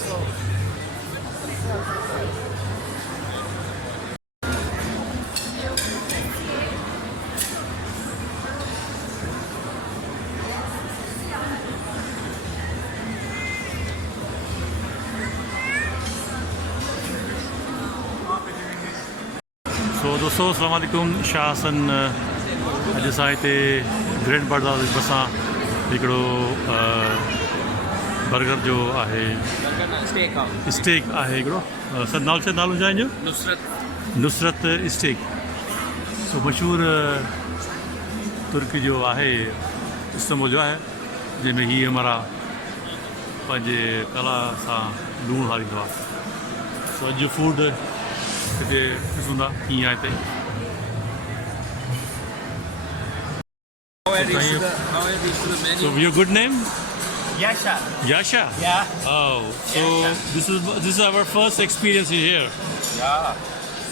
सो दोस्तों अस्सलाम वालेकुम शाह हसन अॼु असां हिते ग्रैंड बाज़ार बसां हिकिड़ो बर्गर जो आहे स्टेक आहे हिकिड़ो सर नालो छा जो नुसरत स्टेक सो मशहूरु तुर्क जो आहे इस्तांबुल जो आहे जंहिंमें हीअ हमारा पंहिंजे कला सां लूणु हारींदो आहे सो अॼु फूड हिते ॾिसूं था कीअं आहे हिते So your good name? Yasha. Yasha? Yeah. Oh, so Yasha. this is our first experience here. Yeah.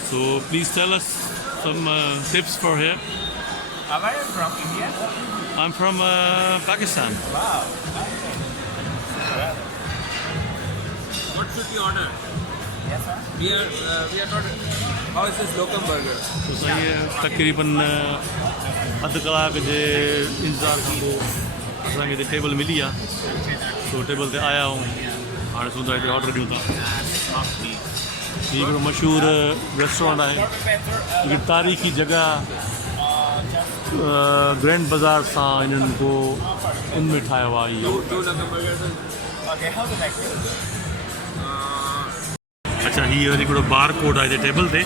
So please tell us some tips for here. Am I from India? I'm from Pakistan. Wow. What should we order? Yes, sir. We are not. How is this local burger? तो सही है तक़रीबन अधु कलाक जे इंतज़ार खां पोइ असांखे हिते टेबल मिली आहे सो टेबल ते आया आहियूं हाणे सोचा हिते ऑडर ॾियूं था हीअ हिकिड़ो मशहूरु रेस्टोरेंट आहे हिकिड़ी तारीख़ी जॻह ग्रैंड बाज़ार सां हिननि को उनमें ठाहियो आहे इहो Two local burgers. Okay, how to make it? अच्छा हीअ हिकिड़ो बार कोड आहे हिते टेबल ते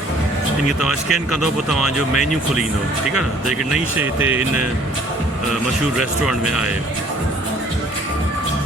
इनखे तव्हां स्कैन कंदो पोइ तव्हांजो मेन्यू खुली ईंदो ठीकु आहे न त हिकिड़ी नई शइ हिते हिन मशहूरु रेस्टोरेंट में आहे